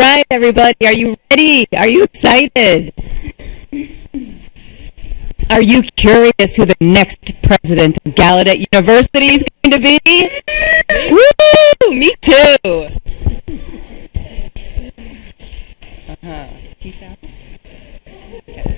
right, everybody, are you ready? Are you excited? Are you curious who the next president of Gallaudet University is going to be? Woo! Me too. Peace out. Okay.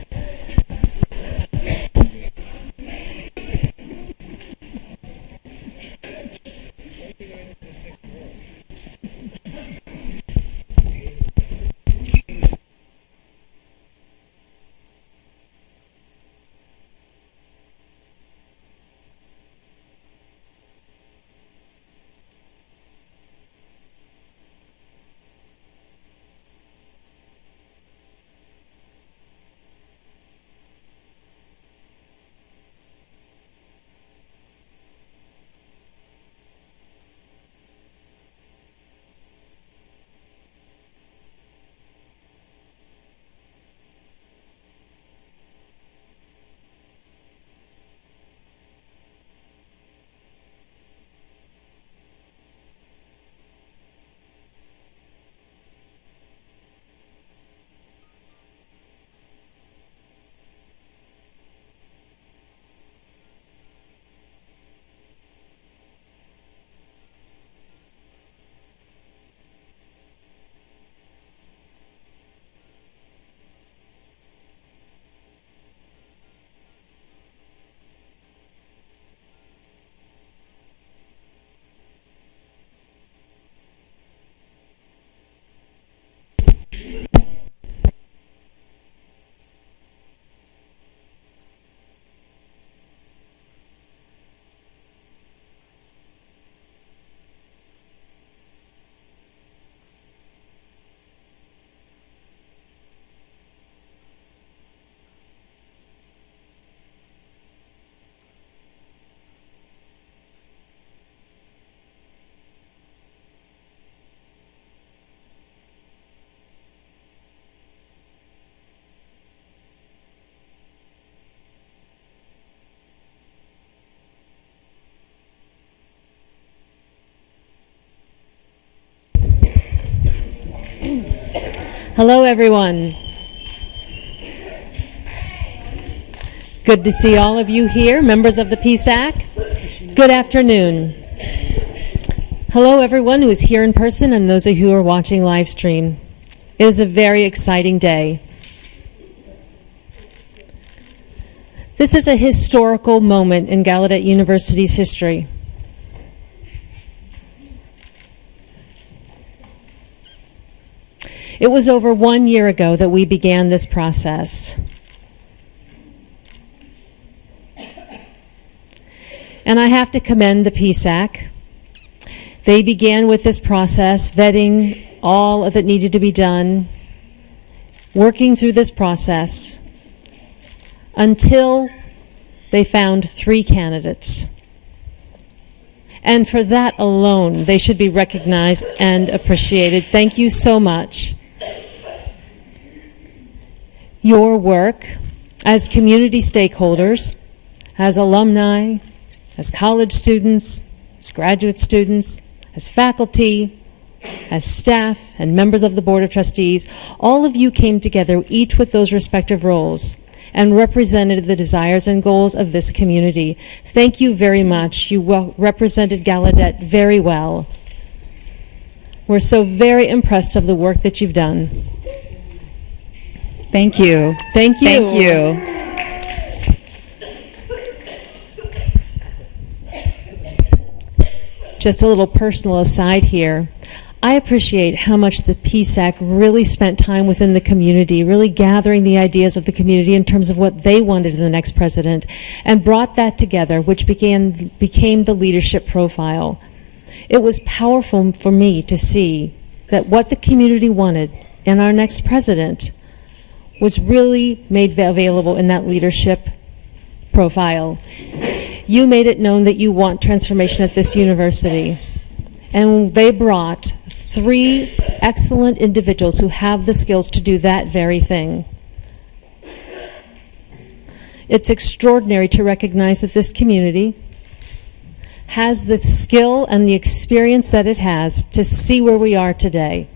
Hello, everyone. Good to see all of you here, members of the PSAC. Good afternoon. Hello, everyone who is here in person and those of you who are watching live stream. It is a very exciting day. This is a historical moment in Gallaudet University's history. It was over 1 year ago that we began this process. And I have to commend the PSAC. They began with this process, vetting all that needed to be done, working through this process until they found 3 candidates. And for that alone, they should be recognized and appreciated. Thank you so much. Your work as community stakeholders, as alumni, as college students, as graduate students, as faculty, as staff, and members of the Board of Trustees, all of you came together, each with those respective roles, and represented the desires and goals of this community. Thank you very much. You represented Gallaudet very well. We're so very impressed of the work that you've done. Thank you. Thank you. Thank you. Just a little personal aside here. I appreciate how much the PSAC really spent time within the community, really gathering the ideas of the community in terms of what they wanted in the next president, and brought that together, which became the leadership profile. It was powerful for me to see that what the community wanted in our next president was really made available in that leadership profile. You made it known that you want transformation at this university. And they brought 3 excellent individuals who have the skills to do that very thing. It's extraordinary to recognize that this community has the skill and the experience that it has to see where we are today.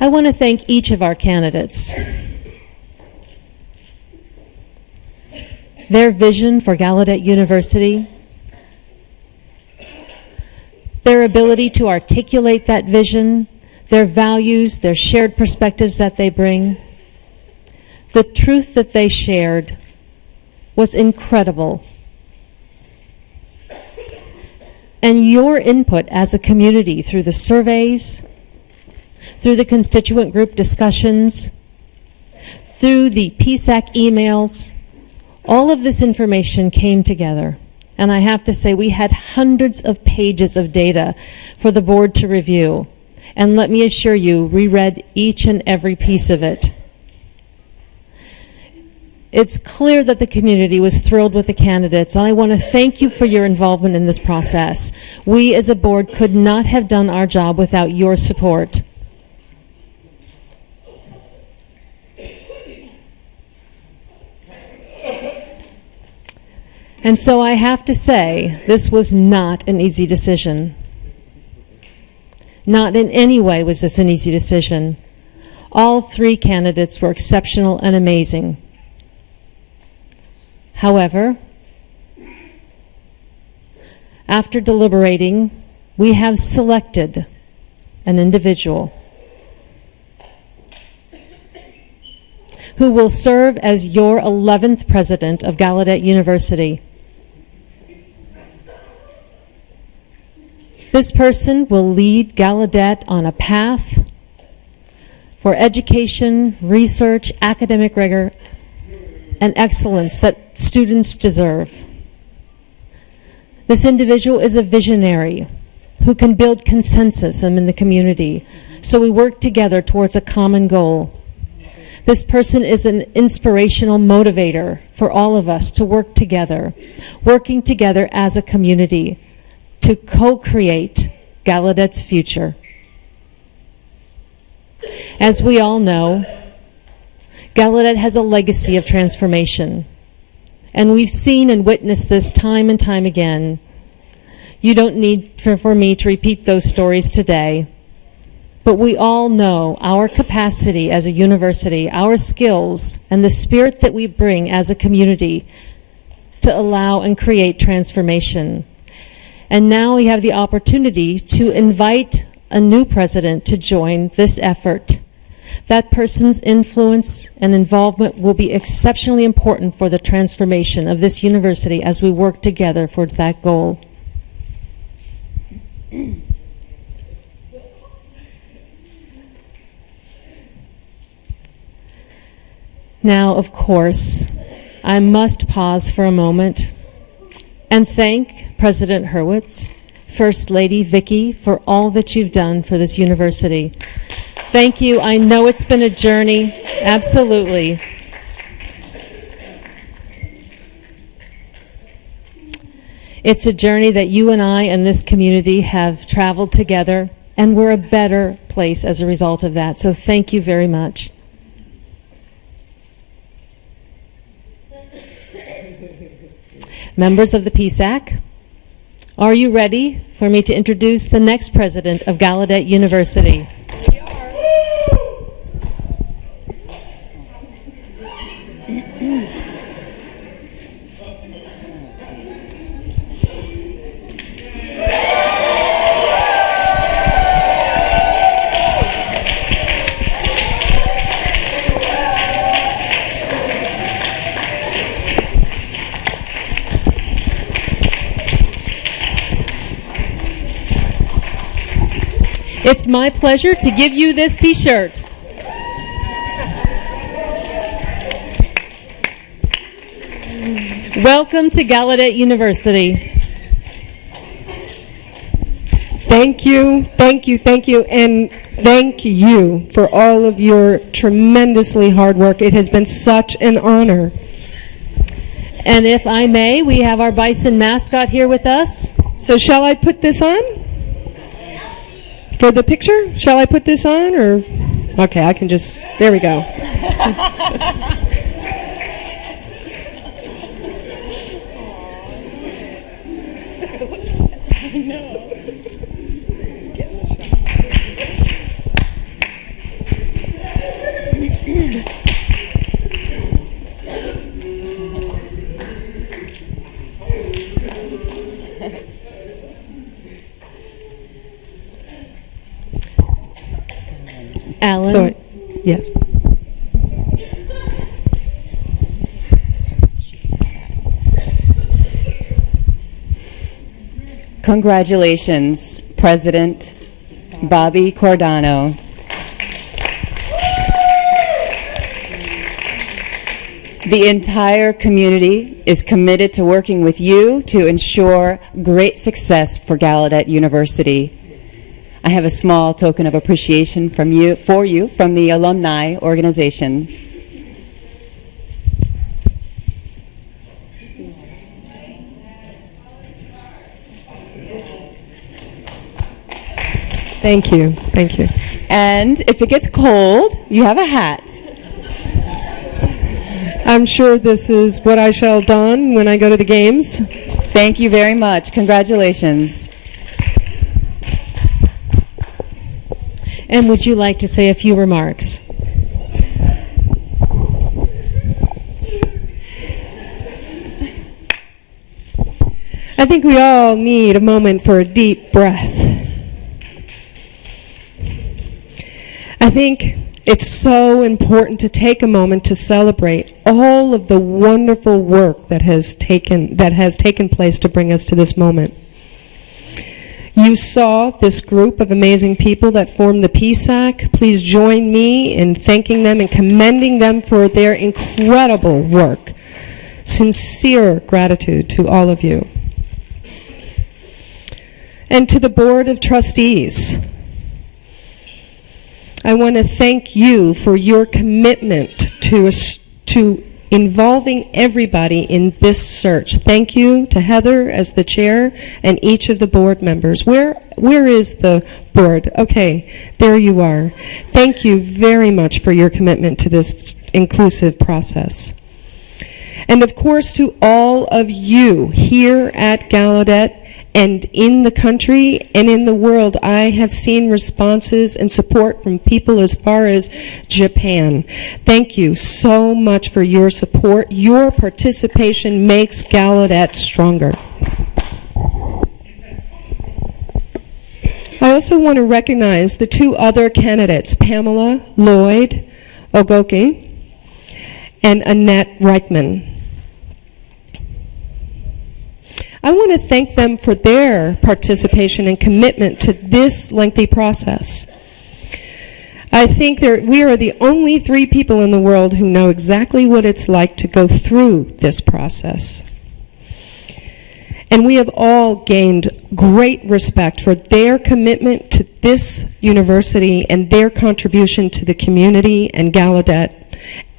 I want to thank each of our candidates. Their vision for Gallaudet University, their ability to articulate that vision, their values, their shared perspectives that they bring, the truth that they shared was incredible. And your input as a community through the surveys, through the constituent group discussions, through the PSAC emails, all of this information came together. And I have to say, we had hundreds of pages of data for the board to review. And let me assure you, we read each and every piece of it. It's clear that the community was thrilled with the candidates, and I want to thank you for your involvement in this process. We as a board could not have done our job without your support. And so I have to say, this was not an easy decision. Not in any way was this an easy decision. All three candidates were exceptional and amazing. However, after deliberating, we have selected an individual who will serve as your 11th president of Gallaudet University. This person will lead Gallaudet on a path for education, research, academic rigor, and excellence that students deserve. This individual is a visionary who can build consensus in the community, so we work together towards a common goal. This person is an inspirational motivator for all of us to work together, working together as a community to co-create Gallaudet's future. As we all know, Gallaudet has a legacy of transformation, and we've seen and witnessed this time and time again. You don't need for me to repeat those stories today, but we all know our capacity as a university, our skills, and the spirit that we bring as a community to allow and create transformation. And now we have the opportunity to invite a new president to join this effort. That person's influence and involvement will be exceptionally important for the transformation of this university as we work together towards that goal. Now, of course, I must pause for a moment and thank President Hurwitz, First Lady Vicki, for all that you've done for this university. Thank you. I know it's been a journey. Absolutely. It's a journey that you and I and this community have traveled together, and we're a better place as a result of that. So thank you very much. Members of the PSAC, are you ready for me to introduce the next president of Gallaudet University? It's my pleasure to give you this t-shirt. Welcome to Gallaudet University. Thank you, thank you, thank you, and thank you for all of your tremendously hard work. It has been such an honor. And if I may, we have our bison mascot here with us. So shall I put this on? For the picture? Shall I put this on, or? Okay, I can just, there we go. Alan? So, yes. Congratulations, President Bobby Cordano. The entire community is committed to working with you to ensure great success for Gallaudet University. I have a small token of appreciation for you from the alumni organization. Thank you. Thank you. And if it gets cold, you have a hat. I'm sure this is what I shall don when I go to the games. Thank you very much. Congratulations. And would you like to say a few remarks? I think we all need a moment for a deep breath. I think it's so important to take a moment to celebrate all of the wonderful work that has taken place to bring us to this moment. You saw this group of amazing people that formed the PSAC. Please join me in thanking them and commending them for their incredible work. Sincere gratitude to all of you. And to the Board of Trustees, I want to thank you for your commitment to involving everybody in this search. Thank you to Heather as the chair and each of the board members. Where is the board? Okay, there you are. Thank you very much for your commitment to this inclusive process. And of course to all of you here at Gallaudet and in the country and in the world. I have seen responses and support from people as far as Japan. Thank you so much for your support. Your participation makes Gallaudet stronger. I also want to recognize the two other candidates, Pamela Lloyd Ogoke and Annette Reichman. I want to thank them for their participation and commitment to this lengthy process. I think we are the only 3 people in the world who know exactly what it's like to go through this process. And we have all gained great respect for their commitment to this university and their contribution to the community and Gallaudet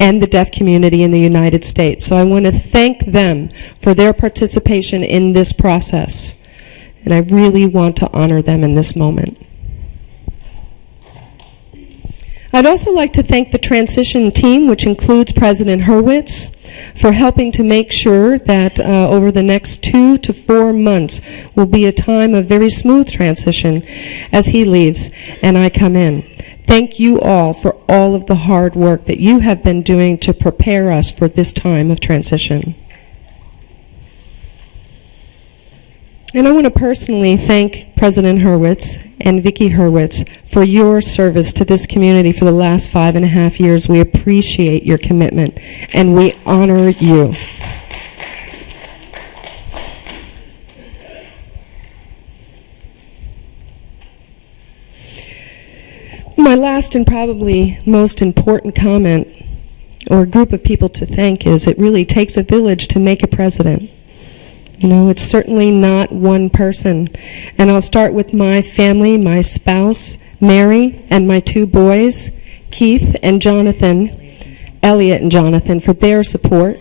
and the deaf community in the United States. So I want to thank them for their participation in this process. And I really want to honor them in this moment. I'd also like to thank the transition team, which includes President Hurwitz, for helping to make sure that over the next 2 to 4 months will be a time of very smooth transition as he leaves and I come in. Thank you all for all of the hard work that you have been doing to prepare us for this time of transition. And I want to personally thank President Hurwitz and Vicki Hurwitz for your service to this community for the last 5.5 years. We appreciate your commitment and we honor you. My last and probably most important comment or group of people to thank is it really takes a village to make a president. You know, it's certainly not one person. And I'll start with my family, my spouse, Mary, and my 2 boys, Keith and Jonathan, Elliot and Jonathan, for their support.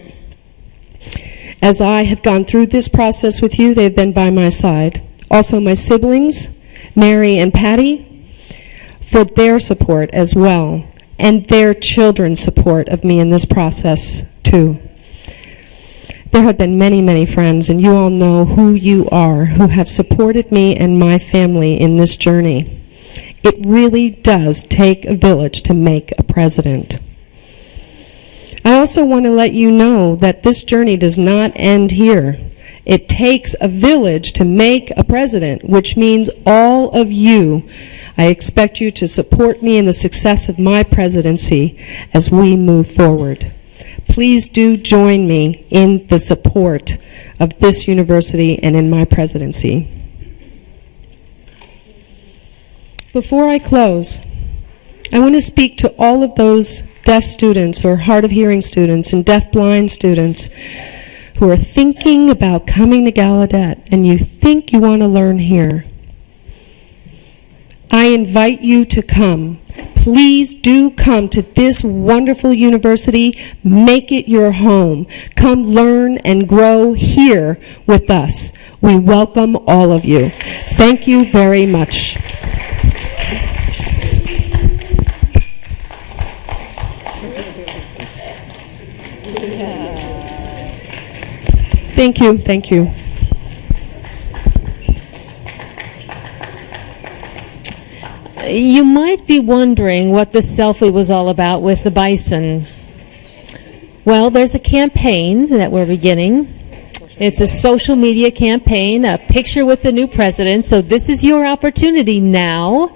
As I have gone through this process with you, they've been by my side. Also my siblings, Mary and Patty, for their support as well, and their children's support of me in this process too. There have been many, many friends, and you all know who you are, who have supported me and my family in this journey. It really does take a village to make a president. I also want to let you know that this journey does not end here. It takes a village to make a president, which means all of you. I expect you to support me in the success of my presidency as we move forward. Please do join me in the support of this university and in my presidency. Before I close, I want to speak to all of those deaf students or hard of hearing students and deaf-blind students who are thinking about coming to Gallaudet and you think you want to learn here. I invite you to come. Please do come to this wonderful university. Make it your home. Come learn and grow here with us. We welcome all of you. Thank you very much. Thank you. Thank you. You might be wondering what the selfie was all about with the bison. Well, there's a campaign that we're beginning. It's a social media campaign, a picture with the new president. So this is your opportunity now.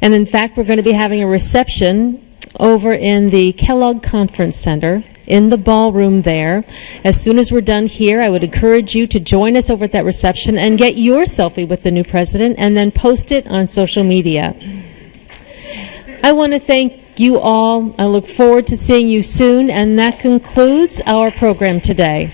And in fact, we're going to be having a reception over in the Kellogg Conference Center, in the ballroom there. As soon as we're done here, I would encourage you to join us over at that reception and get your selfie with the new president and then post it on social media. I want to thank you all. I look forward to seeing you soon, and that concludes our program today.